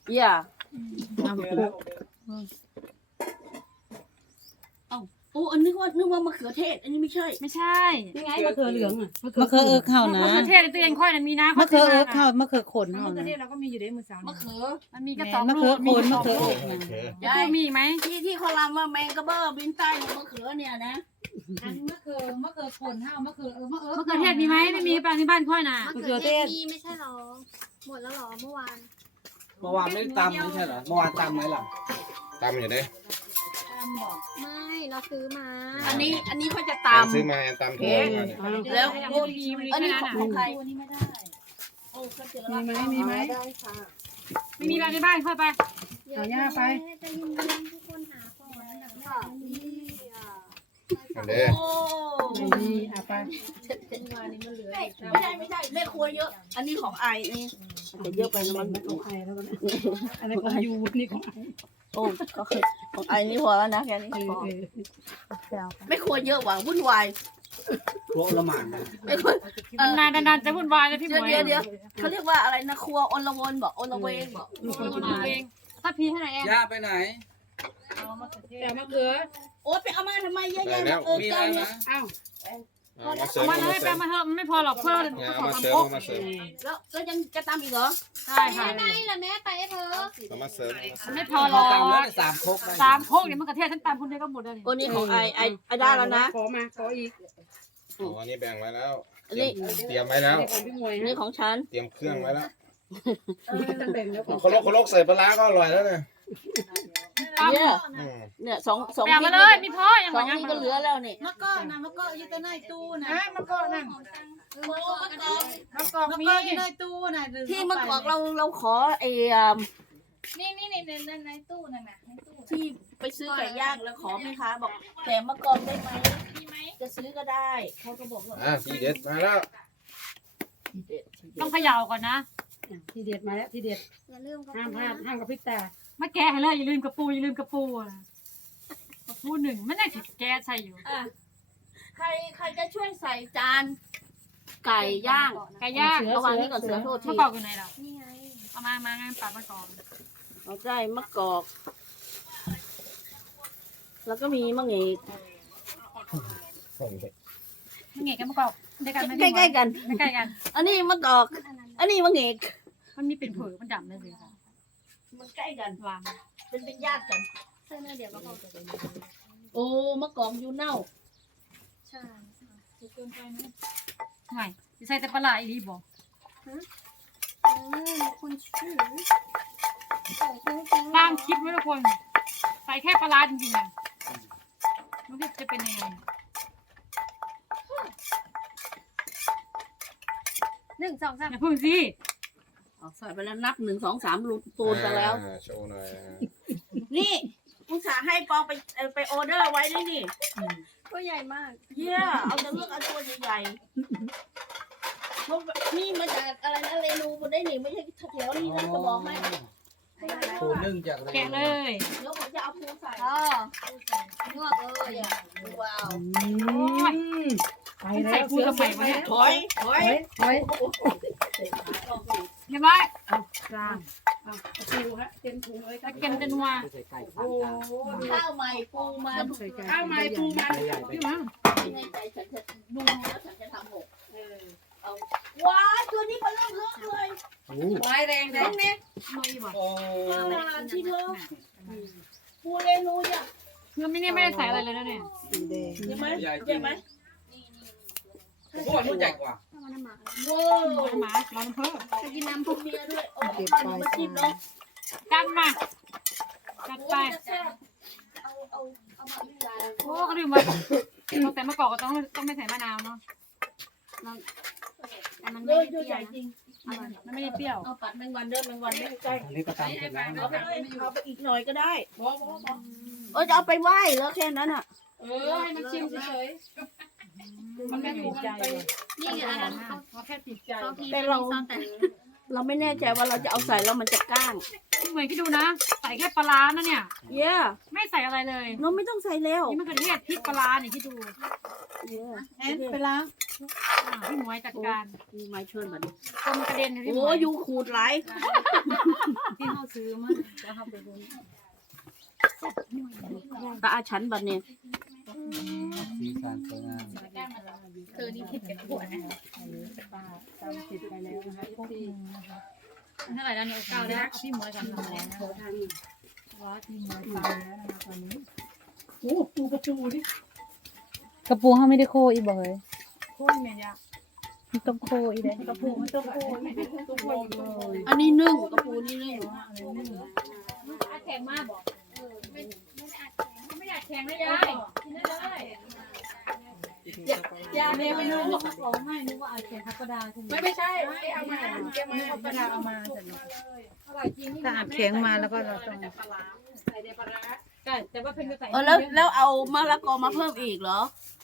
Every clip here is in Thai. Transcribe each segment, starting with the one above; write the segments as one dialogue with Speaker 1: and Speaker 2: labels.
Speaker 1: อย่าโอ้อันนึกว่ามะเขือเทศอันนี้ไม่ใช่
Speaker 2: ไม่ใช่
Speaker 3: นี่ไงมะเขือเหลืองอ่ะ
Speaker 4: มะเขือเอิกเข้านะ
Speaker 2: มะเขือเทศในตู้เย็นค่อยนะมีนะ
Speaker 4: มะเขือเอิกเข้ามะเขือขน
Speaker 2: มะ
Speaker 4: เข้า
Speaker 2: เขือ
Speaker 4: นะ
Speaker 2: เทศเราก็มีอยู่ในมือสาว
Speaker 1: มะเขือ
Speaker 2: มันมีกระสอง
Speaker 4: มะ
Speaker 2: ลู
Speaker 4: เขือก โคนมะเขือเอิกนะ
Speaker 2: ยายมีไหม
Speaker 1: ที่เขาลำว่าแมงกระเบ้อบินใต้มะเขือเนี่ยนะ
Speaker 3: อันมะเขือผลเท่ามะเขือมะเขือ
Speaker 2: มะเขือเทศมีไหมไม่มีปลาที่บ้านค่อยน่ะ
Speaker 5: มะเขือเทศมีไม่ใช่หรอหมดแล้วหรอเมื่อวาน
Speaker 6: เมื่อวานไม่ได้ตำไม่ใช่เหรอเมื่อวานตำไหมล่ะ
Speaker 7: ตำอยู่เด้
Speaker 5: ไม่เราซื้อมา
Speaker 1: อันนี้เขาจะต
Speaker 7: ซื้อมาตำถั่วมาเนี่ย
Speaker 1: ำแล้ว
Speaker 2: ยัง
Speaker 1: โอ้
Speaker 2: ไม่มีมันมี
Speaker 1: อัน
Speaker 2: แค่
Speaker 1: นี้
Speaker 2: นั้น
Speaker 1: ของ
Speaker 2: น่ะ
Speaker 1: ใครอันนี้ไม่ได้โอ้เขาเจอแล้ว
Speaker 3: มีไหม
Speaker 2: ไม่มีปลาที่บ้านค่อยไป
Speaker 3: เอาย่าไป
Speaker 5: จะยินดีทุกคนหาก่อนแบบนี้
Speaker 7: อันเด้
Speaker 1: โอ้
Speaker 3: มีอ่ะไป
Speaker 1: ไม่ใช่แม่ครัวเยอะ อันนี้ของไอนี่แต่เยอะไปนะมัน
Speaker 3: ของไอแล้วนะอะไรของยูนี่ของไอ
Speaker 1: โอ้ก็คือของไอนี่พอแล้วนะแค่นี้พอไม่ครัวเยอะว่ะวุ่นวาย
Speaker 6: ครัวละหมาดนะ
Speaker 1: ไม่ครัวน
Speaker 2: านๆจะวุ่นวายเลยพี่หมวย
Speaker 1: เดี๋ยวเขาเรียกว่าอะไรนะครัวอนละวนบอกอนละเวงบอก
Speaker 2: เองถ้าพีให้ไหนเอง
Speaker 6: ย่าไปไหน
Speaker 3: แต่มะเขือ
Speaker 1: โอ้ไปเอามาทำไมเยอะแยะ
Speaker 6: มีอะไรนะ
Speaker 3: อ้าว
Speaker 7: มาเสริ
Speaker 2: เอา
Speaker 7: ม
Speaker 2: มาเล
Speaker 7: มาย เส
Speaker 2: แปล
Speaker 7: ริม
Speaker 2: มาเถอะมันไม่พอหรอกเพื่อน
Speaker 7: เนี่ย
Speaker 2: ขอ
Speaker 7: มา
Speaker 2: คำ
Speaker 7: เสริม
Speaker 2: พก
Speaker 7: มาเสริม
Speaker 1: แล้วยังจะตามอีกเหรอ
Speaker 2: ใช่ค่ะ
Speaker 5: ไม่ละแม่ไปเถอะ
Speaker 7: มาเสริม
Speaker 2: มันไม่พอหรอก
Speaker 6: ตำแล้ว3 ครกได้
Speaker 2: 3 โคกเนี่ยมะเขือเทศฉันตามคุณเดียวก็หมดเลย
Speaker 1: ตัวนี้ของไอได้แล้วนะ
Speaker 3: ขอมาขออีก
Speaker 7: อ๋ออันนี้แบ่งไว้แล้ว
Speaker 1: อันนี้
Speaker 7: เตรียมไว้แล้ว
Speaker 3: ของพี่มวย
Speaker 1: นี่ของฉัน
Speaker 7: เตรียมเครื่องไว้แล้ว
Speaker 3: ต้องแบ่งแล้ว
Speaker 7: โคลกใส่ปลาร้าก็อร่อยแล้วเนี่ย
Speaker 1: เนี่ยสอง
Speaker 2: แปลมาเลยมีพออย่าง
Speaker 1: สอง
Speaker 2: ไรยัง
Speaker 1: นี่ก็เหลือแล้วนี่
Speaker 3: มะกอกนะมะกอกอยู่แต่ในตู้นะ
Speaker 2: มะกอกนั่น
Speaker 5: มะกอกกันเลย
Speaker 2: มะกอก
Speaker 3: มะ
Speaker 2: มี
Speaker 3: กอกอยู่ในตู้นะ
Speaker 1: ที่เมื่อก่อนเราขอไอ้
Speaker 5: นี่ในตู้นั่นน่ะในตู้
Speaker 1: ที่ไปซื้อไก่ย่างแล้วขอแม่ค้าบอกแต่มะกอกได้ไหม
Speaker 5: มีไหม
Speaker 1: จะซื้อก็ได้เขาก็บอกว่า
Speaker 7: ทีเด็ดมาแล้ว
Speaker 2: ต้องเขย่าก่อนนะ
Speaker 3: ทีเด็ดมาแล้วทีเด็ด
Speaker 5: อย่าลืมก็
Speaker 3: ห้ามพลาดห้ามกับพริกตา
Speaker 2: มาแกะให้เลยอย่าลืมกระปูอย่าลืมกระปูอ่ะกระปูหนึ่งไม่ได้ผิดแกะใส่อยู่
Speaker 1: ใครจะช่วยใส่จานไก่ย่าง
Speaker 2: ไก่ย่าง
Speaker 1: ระวังนี่ก่อนเสือโทษที
Speaker 2: มะกอกอยู่ไหนล่ะ
Speaker 5: นี่ไง
Speaker 2: เอามางั้นปัดมะกอก
Speaker 1: เอาใจมะกอก แล้วก็มีมะเงก
Speaker 2: ไม่เงยกันมะกอกได้กันไหม
Speaker 1: ใกล้ๆกัน
Speaker 2: ใกล้กัน
Speaker 1: อันนี้มะกอก อันนี้มะเงก
Speaker 2: มันมีเป็นเผือกมันดำเลยสิค่ะ
Speaker 1: มันใกล้กัน
Speaker 2: วาง
Speaker 1: เป็นญาติกัน
Speaker 5: เสื้อเนื้อเดี๋ยวมะกอก
Speaker 1: โอ้มะกอกอยู่เน่า
Speaker 5: ใช่
Speaker 2: ทำไมจะใส่แต่ปลาไหลอีบอก
Speaker 5: คุณชื่อ
Speaker 2: ตามคลิปไว้ทุกคนใส่แค่ปลาไหลจริงๆอ่ะมันจะเป็นยังไง
Speaker 5: 1 2 3
Speaker 2: อย่าพึ่งสิ
Speaker 1: เอาใส่ไปแล้วนับ1 2 3รูตูนไปแล้ว
Speaker 7: โชว์หน่อย
Speaker 1: นี่อุตส่าห์ให้ปองไปออเดอร์ไว้ด้วยนี่
Speaker 5: ตัวใหญ่มาก
Speaker 1: เยี่ยเอาแต่เลือกเอาตัวใหญ่ๆพวกนี่มาจากอะไรนะเรนูคนได้หนิไม่ใช่แถวนี้นะจะบอกให้
Speaker 6: ปูนึ่งจากอะไร
Speaker 2: แกะเลย
Speaker 1: เดี๋ยวผมจะเอาปูใส่
Speaker 5: อ๋อนวดเลย
Speaker 1: ว้าว
Speaker 3: ไปแล้วเสือใส่ไป
Speaker 1: ถอย
Speaker 3: ถอย
Speaker 2: เรียบร้อย
Speaker 3: จานปูฮะเต็มถุงเลย
Speaker 2: ตะเกียบจะนัว
Speaker 6: ใส่ไก่
Speaker 3: โอ้
Speaker 1: ข้าวใหม่ปูมัน
Speaker 3: ข้าวไม้ปูมัน
Speaker 2: พี่มา
Speaker 1: ไม่แน่ใจฉันจะดูแล้วฉันจะทำหกเอาว้าวตัวนี้มันเริ่มเลอะเลย
Speaker 3: ไม้แรงแร
Speaker 1: น้อง งเน็ก
Speaker 2: ไม่บอก
Speaker 6: โอ้
Speaker 1: ข้าวานที่เธอปูเรนูจ้ะ
Speaker 2: เงินไม่เนี่ยไม่ได้ใส่อะไรเลยนะเนี่ย
Speaker 1: ใช่ไหมใช่ไหม
Speaker 6: โหมันใหญ่กว่า
Speaker 5: ถ้ามันหมา
Speaker 1: โว้
Speaker 2: หมาร้อนเพิ่ม
Speaker 1: จะกินน้ำพุเมียด้วยโอ้ยมาจิ้มเนาะ
Speaker 2: จัดมาจัดไป
Speaker 1: เอามาอีกจาน
Speaker 2: โอ้ก็ลืมว่าเราแต่มะกอกก็ต้องไม่ใส่มะนาวเนาะแต่มัน
Speaker 1: เล
Speaker 2: ไม่
Speaker 1: ย
Speaker 2: ได้
Speaker 1: ตัว
Speaker 2: เป
Speaker 1: ให
Speaker 2: รี้ย
Speaker 1: ญ่
Speaker 2: ว
Speaker 1: จริง
Speaker 2: มันไม่ได้เปรี้ยว
Speaker 1: เอาปัดแมงวันเด้อแมงวันไม่ใกล้
Speaker 6: อันนี้ก็ตำเสร็จแล้ว
Speaker 1: เอาไปเลยเอาไปอีกหน่อยก็ได้จะเอาไปไหว้แล้วแค่นั้นอ่ะ
Speaker 3: ให้มันชิมเฉย
Speaker 2: มันไม่ถูกใจ
Speaker 5: นี่ไงอันนั้นเขา
Speaker 2: เราแค่ติดใจ
Speaker 5: เขาที
Speaker 1: แต่เรา
Speaker 5: ซ้อนแต่
Speaker 1: เราไม่แน่ใจว่าเราจะเอาใส่แล้วมันจะก้าง
Speaker 5: ม
Speaker 2: พี่เหมยคิดดูนะ ใส่แค่ปลาร้านะเนี่ย
Speaker 1: เย่
Speaker 2: ไม่ใส่อะไรเลย
Speaker 1: เราไม่ต้องใส่แล้ว
Speaker 2: นี่มะเขือเทศพริกปลาร้าเนี่ยคิดดู
Speaker 1: เย่
Speaker 4: แอนไปล้าง
Speaker 2: พี่หมวยจัดการ
Speaker 1: มีไม้เชิญแบบนี้
Speaker 2: คนกระเด็นเลยพี่หม
Speaker 1: โอ้
Speaker 2: วย
Speaker 1: ยูขูดไหล
Speaker 4: ที่เขาซื้อมาจะเอาไปดู
Speaker 1: ตาอาฉันแบบนี้
Speaker 6: สีสันสวยงาม
Speaker 5: เธอนี่ผิดกันปวดนะ
Speaker 4: ป้าจำผิดไปแล้วนะคะที่
Speaker 2: เท่าไหร่แล้วเนี่ยเก้าแล้วพี่หมวยทำแล้ว
Speaker 3: ขอทาง
Speaker 2: ว่าพี่หมวย
Speaker 4: ไป
Speaker 2: ทำ
Speaker 4: แล้วนะคะตอนนี้
Speaker 3: โอ้ปูกระปูนี่
Speaker 4: กระปูเขาไม่ได้โคอีบ่เฮ้ย
Speaker 2: โค้ยเมียยะ
Speaker 4: มันต้องโคอีเด้
Speaker 2: กระปูมันต้องโค้ยต้องโค้ยเลย
Speaker 1: อันนี้นึ่งกระปูนี่นึ่ง
Speaker 2: อัดแข็งมากบอก
Speaker 5: ไม่ได้อัดแข็ง
Speaker 2: ไม่อยากแข็งนะยายกินได้เลย
Speaker 3: ยาเมไม่รู้
Speaker 4: อ๋อไม่นึกว่าอัดแข็งธรรมดาใช่ไหม
Speaker 3: ไม่ใช่ไม่เอามาเก็บมา
Speaker 4: ธรรมดาเอามาแต่
Speaker 2: อร่อยจริงนี่
Speaker 4: ถ้าอัดแข็งมาแล้วก็เราต้อง
Speaker 3: ใส่ในปลาร้า
Speaker 2: แต่ว่าเพิ่งจะใส่
Speaker 1: แล้วเอามะละกอมาเพิ่มอีกเหรอ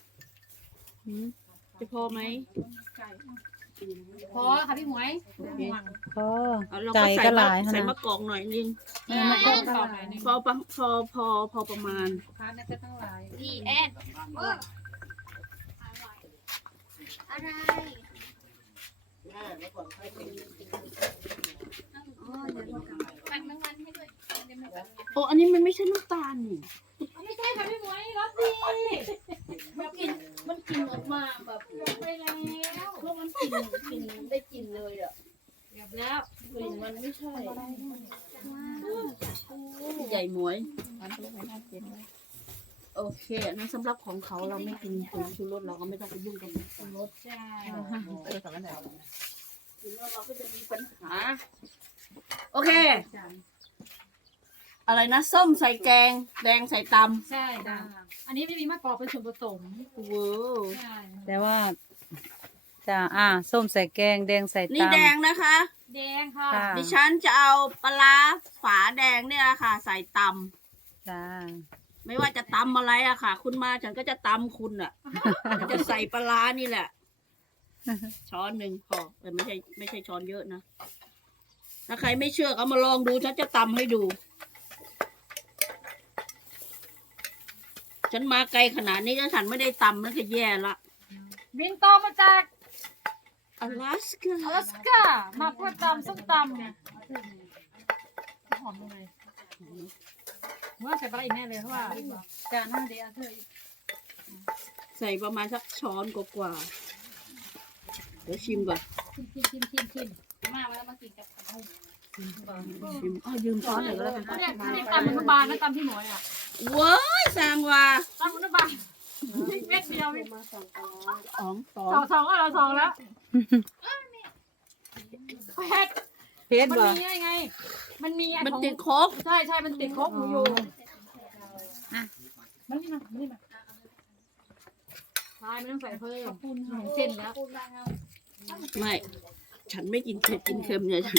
Speaker 1: จะพอไหม
Speaker 2: พอค่ะพี่หมวย
Speaker 4: พอ
Speaker 1: เรา
Speaker 4: ใจ
Speaker 1: ก็ใส่
Speaker 4: ก็ห
Speaker 1: มะ
Speaker 4: ลาย
Speaker 1: ใส่
Speaker 4: นะ
Speaker 1: มะกอกหน่อยนึง
Speaker 2: มันก็ต่อหน่อยนึง
Speaker 1: พอประมาณ
Speaker 2: ค้าน่าจะตั้งหลาย
Speaker 5: พี่แอนอะไรปั่นแมงวันให้ด้วยเดี๋ยวมันปั่น
Speaker 1: โอ้อันนี้มันไม่ใช่น้ำตาลนี่
Speaker 2: ไม่ใช่ค่ะพี่หมวยรสดี
Speaker 1: มันกลิ่นออกมาแบบ
Speaker 2: ไปแล้ว
Speaker 1: เพราะมันกลิ่นได้กลิ่นเลยอ่ะ
Speaker 2: เกือบแล้ว
Speaker 1: กลิ่นมันไม่ใช่ใหญ่หมวยโอเคอันนั้นสำหรับของเขาเราไม่กินผงชูรสเราก็ไม่ต้องไปยุ่งกับผงรส
Speaker 2: ใช่
Speaker 1: กินแล้วเราก็จะมีปัญหาโอเค อะไรนะส้มใส่แกงแดงใส่ต
Speaker 2: ใช่จ้ะอันนี้ไม่มีมะกอกเป็นส่วนผสม
Speaker 1: ำเว้อ
Speaker 2: ใช่
Speaker 4: แต่ว่าจะส้มใส่แกงแดงใส่
Speaker 1: นี่
Speaker 4: ตำ
Speaker 1: แดงนะคะ
Speaker 2: แดงค่ะ
Speaker 4: ค่ะ
Speaker 1: ดิฉันจะเอาปลาร้าฝาแดงเนี่ยค่ะ ใส่ต
Speaker 4: จ้า
Speaker 1: ำไม่ว่าจะตำอะไรอะค่ะ คุณมาฉันก็จะตำคุณอะฉันจะใส่ปลาร้านี่แหละ ช้อนหนึ่งพอแต่ไม่ใช่ช้อนเยอะนะถ้าใครไม่เชื่อก็มาลองดูฉันจะตำให้ดู ฉันมาไกลขนาดนี้ถ้าฉันไม่ได้ตำนั่นก็แย่ละ
Speaker 2: บินตรงมาจาก
Speaker 1: อลาสกา
Speaker 2: อลาสกามาเพื่อตำส้มตำเนี่ยหอมเลยว่าใส่ปลาอีกแน่เลยเพราะว่าจานหน้าเดียวเธอ
Speaker 1: ใส่ประมาณสักช้อนกว่าๆเดี๋ยวชิมก่อน
Speaker 2: ชิม
Speaker 5: มาแล้วมากินกับขนม
Speaker 1: ชิมยืมช้อนหน่อยก็แล้วกัน
Speaker 2: เนี่ยตำอนุบาลนะตำที่หมวยอ่ะ
Speaker 1: เว้ยสร้างว่า
Speaker 2: ตำอนุบาลเม็ดเดียว
Speaker 1: สอง
Speaker 2: สองก็เราสองแล้วเผ็ด
Speaker 4: เพชร
Speaker 2: มัน
Speaker 4: บ่
Speaker 2: มีไง มันมี
Speaker 1: มันติดโคก
Speaker 2: ใช่มันติดครบหมูอยู่มันนี่มาใช่ไม่ต้องใส่เพิ่มเส้นแล้ว
Speaker 5: ปูนบางเอา
Speaker 1: ไม่ ฉันไม่กินเผ็ดกินเค็มเนี่ยฉัน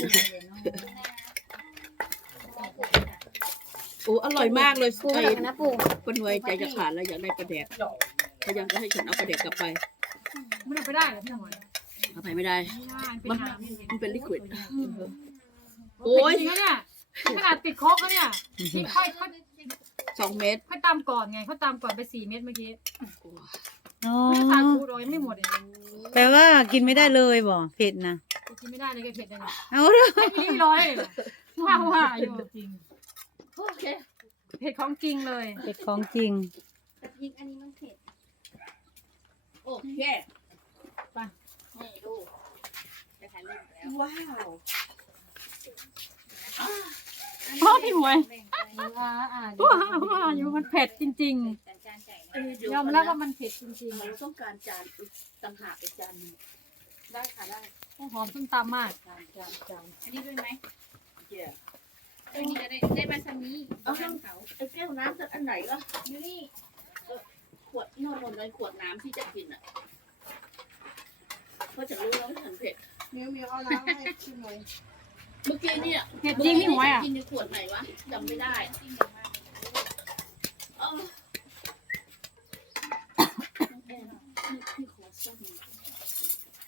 Speaker 1: โอ้อร่อยมากเลยไอ้ปนวยใจจะขาดแล้วอยากได้ปลาแดกเขายังจะให้ฉันเอาปลาแดกกลับไป
Speaker 2: ไม่ได้ไปได้เหรอพี่หมวย
Speaker 1: เอาไปไม่ได้
Speaker 2: ไม่ได้เป็นน้ำ
Speaker 1: มันเป็นลิควิด
Speaker 2: โอ้ยจริงนะเนี่ยขนาดติดครกแล้วเนี่ยนี่ค่อย
Speaker 1: 2 เม็ด
Speaker 2: ตามก่อนไงเขาตามก่อนไป4 เม็ดเมื่อกี้
Speaker 4: อ๋อ
Speaker 2: ไม่ตามกูโดยไม่หมดเลย
Speaker 4: แปลว่ากินไม่ได้เลยบ่เผ็ดนะ
Speaker 2: กินไม่ได้เลยแกเผ็ดเลย
Speaker 4: เอาเด้อ
Speaker 2: ไม่มีร้อยว่าอยู่จริง
Speaker 1: โอเค
Speaker 2: เผ็ดของจริงเลย
Speaker 4: เผ็ดของจริง
Speaker 5: แต่ยิงอันนี้มันเผ็ด
Speaker 1: โอเค
Speaker 5: นี่ดูจะถ่ายรูปแล้ว
Speaker 1: ว้าว
Speaker 2: พ่อพี่หมวย
Speaker 5: แบ่งไป
Speaker 2: ว่าอยู่มันเผ็ดจริง
Speaker 5: แต่จานใหญ่
Speaker 2: ๆยอมรับว่ามันเผ็ดจริง
Speaker 1: เราต้องการจานต่างหากอีกจานหนึง
Speaker 3: ได้ค่ะได้
Speaker 2: ๆหอมส้มตำมาก
Speaker 1: จาน
Speaker 5: อันนี้ด้วยไหม
Speaker 1: เดี๋ยว
Speaker 5: เออนี่จะได้มาซามิเอาทางเขา
Speaker 1: ไอ้แก้วน้ำจะอันไหนก็
Speaker 5: อยู่นี่
Speaker 1: ขวดนอนในขวดน้ำที่จะกินอ่ะเพราะฉันรู้แล้วว่าฉันเผ็ด
Speaker 3: เมียวเอาล้างให้ชิมหน่อย
Speaker 1: เมื่อกี้เนี่ย
Speaker 2: เผ็ดจริงพี่หมวยอ่ะ
Speaker 1: กินในขวดไหนวะจำไม่ได้เออพี่ขอส้ม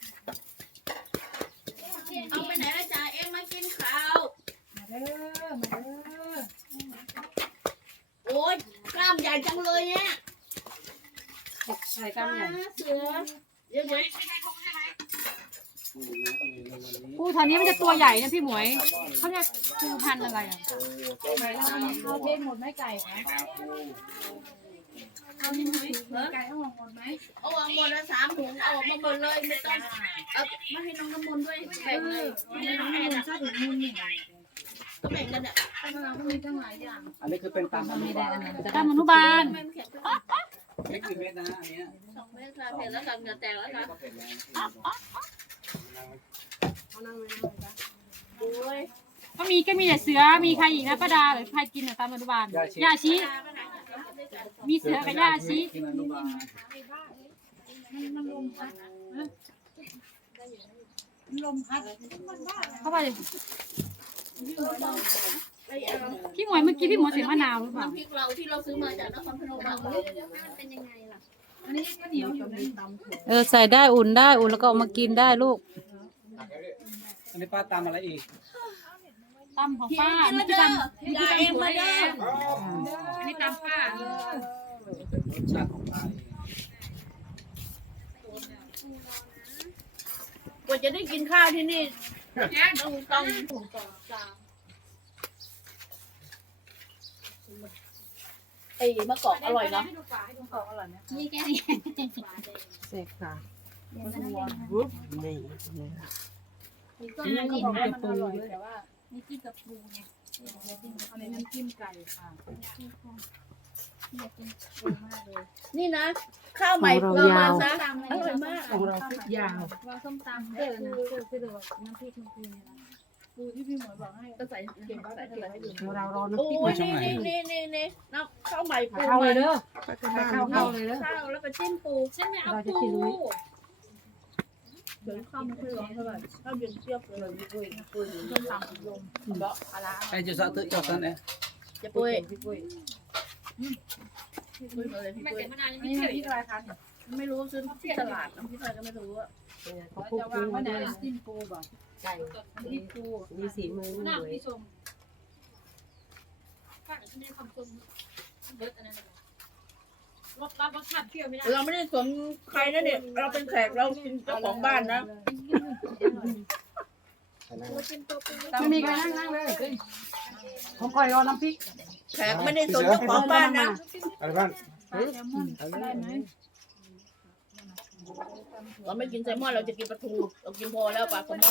Speaker 1: เอาไปไหนละจ๊ะเอ็มมากินข้าว
Speaker 2: มาเด้อมา
Speaker 1: ใหญ่จังเลยเนี่ย
Speaker 3: ใส่กล้ามใหญ่
Speaker 1: เสือเดี๋ยว
Speaker 2: ปูแถวนี้มันจะตัวใหญ่นะพี่หมวยเขาเรียกปูพันธุ์อะไรอ่ะ
Speaker 3: เอาเทหมดไม่ไก่คะเอานี่ไหมไก่เอาหมดไหม
Speaker 1: เอาออกหมดแล้ว3 ถุงเอาออกมาหมดเลยไม่ต้องเอามาให้น้องน้ำมนต์ด้วยแบ่งเลยให้น้องแอนอ่ะ
Speaker 3: ถ้าถึงมือนี่
Speaker 1: ก็แบ่งกันเนี่ย
Speaker 3: เราก็มีตั้งหลายอย่าง
Speaker 6: อันนี้คือเป็นตำไม่ได้อันนั้น
Speaker 2: ตามอนุบาล
Speaker 1: ไม่เผ็ด
Speaker 6: เล็กกี่เม็ดนะอันเนี้ย
Speaker 1: 2 เม็ดค่ะเผ็ดแล้วกันเหงื่อแตกแล้วค่ะ
Speaker 6: ก็เผ็ดแล้ว
Speaker 3: เอานั่งเลยนะ
Speaker 1: โอ้ย
Speaker 2: ก็มีแต่เสือมีใครอีกนะป้าดาหรือใครกินอ่ะตามอนุบาลย่าชีมีเสือกับย่าชี
Speaker 6: กินอนุบาล
Speaker 3: มันลมพัดลมพัด
Speaker 2: เข้าไป
Speaker 1: ไอ้
Speaker 2: พี่หมวยเมื่อกี้พี่หมวยเสียมะนาวหรือเปล่า
Speaker 1: น้ำพริกเราที่เราซื้อมาจากนครพนมมันเป็นยังไงล่ะ
Speaker 3: อันนี้ก็เหนียวอยู่นะ
Speaker 4: ใส่ได้อุ่นได้อุ่นแล้วก็เอามากินได้ลูก
Speaker 6: อันนี้ป้าตำอะไรอีก
Speaker 2: ตำของ
Speaker 1: กิน
Speaker 2: ป้า
Speaker 1: กิน
Speaker 2: ไม่
Speaker 1: มา
Speaker 2: ใช่
Speaker 1: เด้อ
Speaker 2: ตำ
Speaker 1: อย่าเองมาเด้อ
Speaker 2: อันนี้ตำป้า
Speaker 6: เป็นรสชาติของป้าเอง
Speaker 1: กว่าจะได้กินข้าวที่นี่ต้องไอ้มะกอกอร่อยเนาะ
Speaker 5: นี่แค่นี้
Speaker 3: เสกค่ะ
Speaker 5: มีต้นนั้นนี่นะมันอร่อยแต่ว่านี่กินกับปูไง
Speaker 3: อันนี้น้ำจิ้มไก่ค่ะ
Speaker 5: อยากกินปูมากเลย
Speaker 1: นี่นะ ข้าวใหม่
Speaker 4: ของ
Speaker 1: เรา
Speaker 4: เรา
Speaker 1: มาย
Speaker 4: าว
Speaker 1: ซะ
Speaker 5: ตำเลย
Speaker 1: อร่อยมาก
Speaker 3: ของเราทุกอย่าง
Speaker 5: ว่าส้มตำ
Speaker 3: เออนะคือแบบน้ำพริกมันคือปูที่พี่หมวยบอกให้
Speaker 1: ก็ใส่เก็บใส่ให้ดู
Speaker 3: เรารอ
Speaker 1: โอ้ยนี่น้ำข้าวใหม่ปู
Speaker 3: เข้าเลยเด้อ
Speaker 1: เข้าเลยเด้อข้าวแล้วก็จิ้มปู
Speaker 5: ฉันไม่เอาปู
Speaker 1: เดี๋ยวข้าวไม่ค่อยร้อนเท่าไหร่ข้าวเย็นเปรี้ยวเลยปุ้ยปุ้ย
Speaker 3: ส้มตำลมเบาะปลา
Speaker 6: ไอ้จุดสะตึกจอดกันเนี่ย
Speaker 1: จะปุ้ย
Speaker 3: พี่ปุ้ย
Speaker 1: ปุ้ยเลยพี่
Speaker 5: ไม่
Speaker 1: ปุ้ย
Speaker 5: เก็บมานานยัง
Speaker 3: นี่
Speaker 5: ไม่เฉย
Speaker 3: พี่อะไรคะเนี่ย
Speaker 1: ไม่รู้ซื้อที่ตลาดน้ำพริกอะไรก็ไม่รู้อะ
Speaker 3: เขาจะวางไว้ในจิ้มปูบ่ไก่จิ้มปู
Speaker 8: มีสีมือ
Speaker 5: หน้า
Speaker 8: สวย
Speaker 5: พี่ชมป้าฉันไม่ได้ความชมเยอะอันนั้นรสชาติเปรี้ยวไม่ได้
Speaker 1: เราไม่ได้สนใครนะเนี่ยเราเป็นแขกเราเป็นเจ้าของบ้านนะ
Speaker 3: จะมีใครนั่งเลยผมคอยรอน้ำพริก
Speaker 1: แขกไม่ได้สนเจ้าของบ้านนะ
Speaker 7: อะไรบ้าง
Speaker 3: ได้ไหม
Speaker 1: เราไม่กินแซลมอนเราจะกินปลาทูเรากินพอแล้วปลาแซลมอน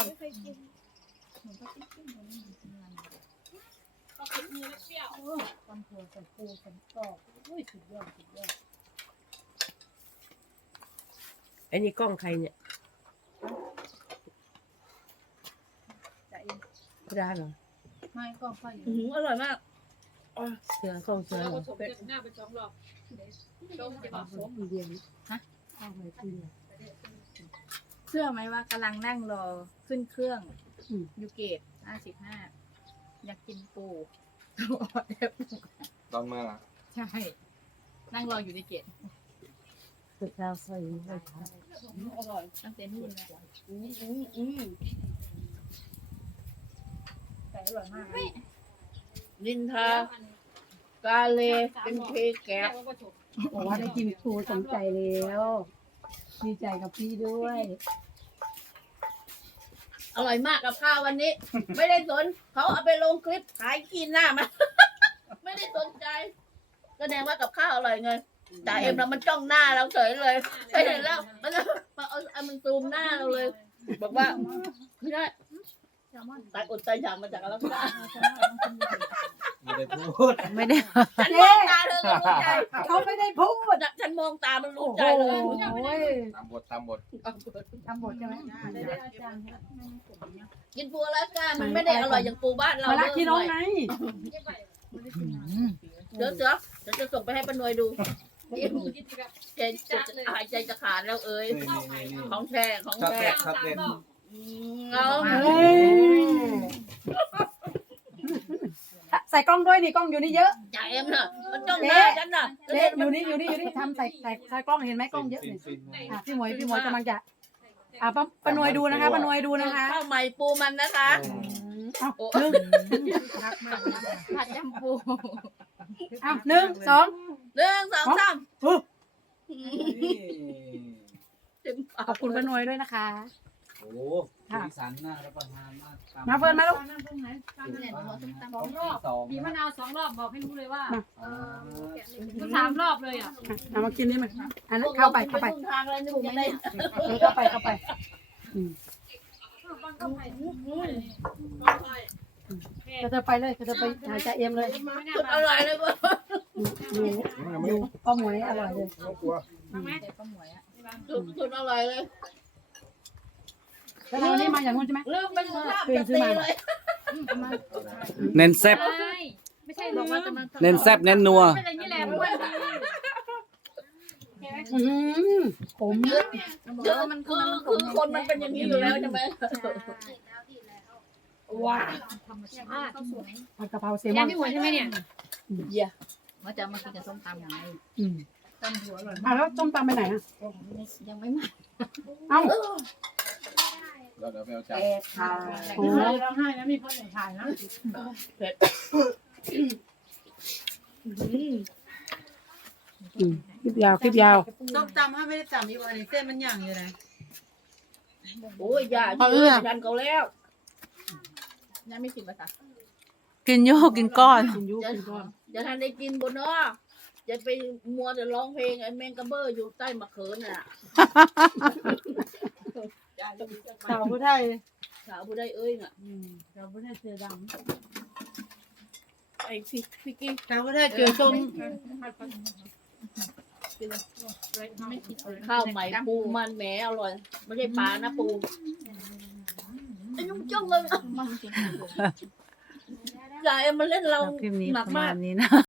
Speaker 5: ก็ติดมือแล้วเปรี้ยว
Speaker 3: ตำถั่วใส่ปูใส่กรอบอุ้ยสุดยอดสุดยอด
Speaker 8: ไอ้นี่กล้องใครเนี่ยได้เหรอ
Speaker 3: ไม่ก็ค่อย
Speaker 1: อร่อยมาก
Speaker 8: เสือกล้องเสือ
Speaker 5: แล้ว
Speaker 8: เหร
Speaker 5: ก็
Speaker 8: อ
Speaker 5: ถมเจ็บหน้าไป2 รอบชมจะบอกผม
Speaker 8: มีเดียวเอาไว้ที่เดียว
Speaker 5: เชื่อไหมว่ากำลังนั่งรอขึ้นเครื่องยูเกต55อยากกินปู
Speaker 7: ตอนมาล่ะ
Speaker 5: ใช่ นั่งรออยู่ในเกต
Speaker 8: สุดดาวใส่ไว้ค่ะ
Speaker 5: อร่อยตั้งแต่นู่นนะ
Speaker 3: ไก่อร่อยมาก
Speaker 1: นินทากาเลเป็นเพแกะ
Speaker 8: บอกว่าได้กินปูสมใจแล้วดีใจกับพี่ด้วย
Speaker 1: อร่อยมากกับข้าววันนี้ ไม่ได้สนเขาเอาไปลงคลิปขายกินหน้ามา ไม่ได้สนใจแสดงว่ากับข้าวอร่อยไงแต่เอ็มเรามันจ้องหน้าเราเฉยเลยไปเห็นแล้วมันมาเอามันซูมหน้าเราเลย บอกว่าไม่ได้ตายอดตายอยากมาจากอะไรก็ได้
Speaker 6: ไม่ได้พูด
Speaker 4: ไม่ได้
Speaker 1: ฉันมองตาเธอก็รู้ใจ
Speaker 3: เขาไม่ได้พูด
Speaker 1: ฉันมองตามันรู้ใจเลย
Speaker 6: ตามบท
Speaker 3: ทำบทใช่ไหม
Speaker 1: กินปูอลาสก้ามันไม่ได้อร่อยอย่างปูบ้านเรา
Speaker 3: มาละพี่น้องไง
Speaker 1: เดี๋ยวจะส่งไปให้ป้านวยดูหายใจจะขาดแล้วเอ้ย
Speaker 6: นี่
Speaker 1: ของแท้ของ
Speaker 6: ครับ
Speaker 1: แท้
Speaker 6: เด็ดครับเด็ด
Speaker 1: เอา
Speaker 3: ใส่กล้องด้วยนี่กล้องอยู่นี่เยอะ
Speaker 1: จ่าเอ็มน่ะมันจ้องหน้าฉันน่ะ
Speaker 3: เจ๊อยู่นี่ทำใส่กล้องเห็นไหมกล้องเยอะเลยพี่หมวยกำลังจะป้านวยดูนะคะป้านวยดูนะคะ
Speaker 1: ข้าวใหม่ปูมันนะคะ
Speaker 3: เอาหนึ่ง
Speaker 5: ผัดยำปู
Speaker 3: เอา1 2
Speaker 1: 1 2 3
Speaker 3: โอ้
Speaker 1: เต็มปาก
Speaker 3: ขอบคุณป้าหน่วยด้วยนะคะ
Speaker 6: โอ้สีสันน่ารับประทานมาก
Speaker 3: มาเฟิร์นมาลูก
Speaker 2: นั่งตรงไหนตาม
Speaker 5: เนี่ย
Speaker 2: ไหน
Speaker 5: หนูส้มตำ
Speaker 2: สองรอบ
Speaker 6: สอง
Speaker 2: มีมะนาว2 รอบบอกให้รู้เลยว่า
Speaker 6: อ่า
Speaker 2: ต้อง3 รอบเลยอ่ะ
Speaker 3: เอามากินนี่มาอันนั้นเข้าไป
Speaker 1: ทางเลยนึกยังไง
Speaker 3: เข้าไปก็จะไปเลยก็จะไปหาจ่าเอ็มเลย
Speaker 1: สุดอร่อยเลยว่ะ
Speaker 3: อยู่ป้าหมวยอร่อยเลย
Speaker 7: ไม่กลัว
Speaker 5: เด็กก็หมวยอ่ะ
Speaker 1: สุดอร่อยเลย
Speaker 3: แล้ววันนี้มาอย่างนู้นใช่ไหม
Speaker 1: ลืมเป็นภาพจะตีเลย
Speaker 6: เน้นแซ่บ
Speaker 2: ใช่ไม่ใช่บอกว่าจะมา
Speaker 6: เน้นแซ่บเน้นนัว
Speaker 2: ไม่ใช่อย่างนี้แหละเพราะว่าดี
Speaker 3: ผม
Speaker 1: เยอะมันคือคนมันเป็นอย่างนี้อยู่แล้วใช่ไหมว้า
Speaker 2: ธรรมชาติ
Speaker 3: ผัดกะเพราเซลม
Speaker 2: ยั
Speaker 3: อง น
Speaker 2: พี่หัวใช่ไหมเนี่ย
Speaker 5: ว่าจะมากินกับส้มตำยังไงตำหัวอร่อย
Speaker 3: แล้วต้มตำไปไหนอ่ะ
Speaker 5: ยังไม่มา
Speaker 3: เอ้า
Speaker 7: เราเดี๋ยวไปเอาจาน
Speaker 3: โอ้
Speaker 2: ร้องไห้นะมีคนหนึ่งถ่ายนะ
Speaker 3: คลิปยาวคลิปยาว
Speaker 4: ส้มตำถ้าไม่ได้ตำอีกวันนี้เส้นมันย่างอยู่นะ
Speaker 1: โอ้ยอย่าเยอะดันเขาแล้ว
Speaker 5: ยังไม่กินภาษา
Speaker 4: กินโยกินก้อน
Speaker 3: กินยุกินก้อน
Speaker 1: จะทันได้กินบนเนาะจะไปมัวแต่ร้องเพลงไอ้แมงกะเบอร์อยู่ใต้มะเขือน่ะ
Speaker 3: สาวผู้ไทย
Speaker 1: สาวผู้ใดเอ้ยน่ะ
Speaker 3: สาวผู้ไทยเสือด
Speaker 1: ไอ้พี่กี้
Speaker 4: สาวผู้ไทยเจอส้ม
Speaker 5: ไม่กินเลย
Speaker 1: ข้าวใหม่ปูมันแหมอร่อยไม่ใช่ปลานะปูไอ้ยุ่งจ้องเลย
Speaker 5: มันกิน
Speaker 1: อย่าเอ็มมาเล่นเรา
Speaker 4: คลิปนี้
Speaker 1: หนั
Speaker 4: ป
Speaker 1: ก
Speaker 4: ระ
Speaker 1: มา
Speaker 4: มาณ
Speaker 1: ก
Speaker 4: นี้นะ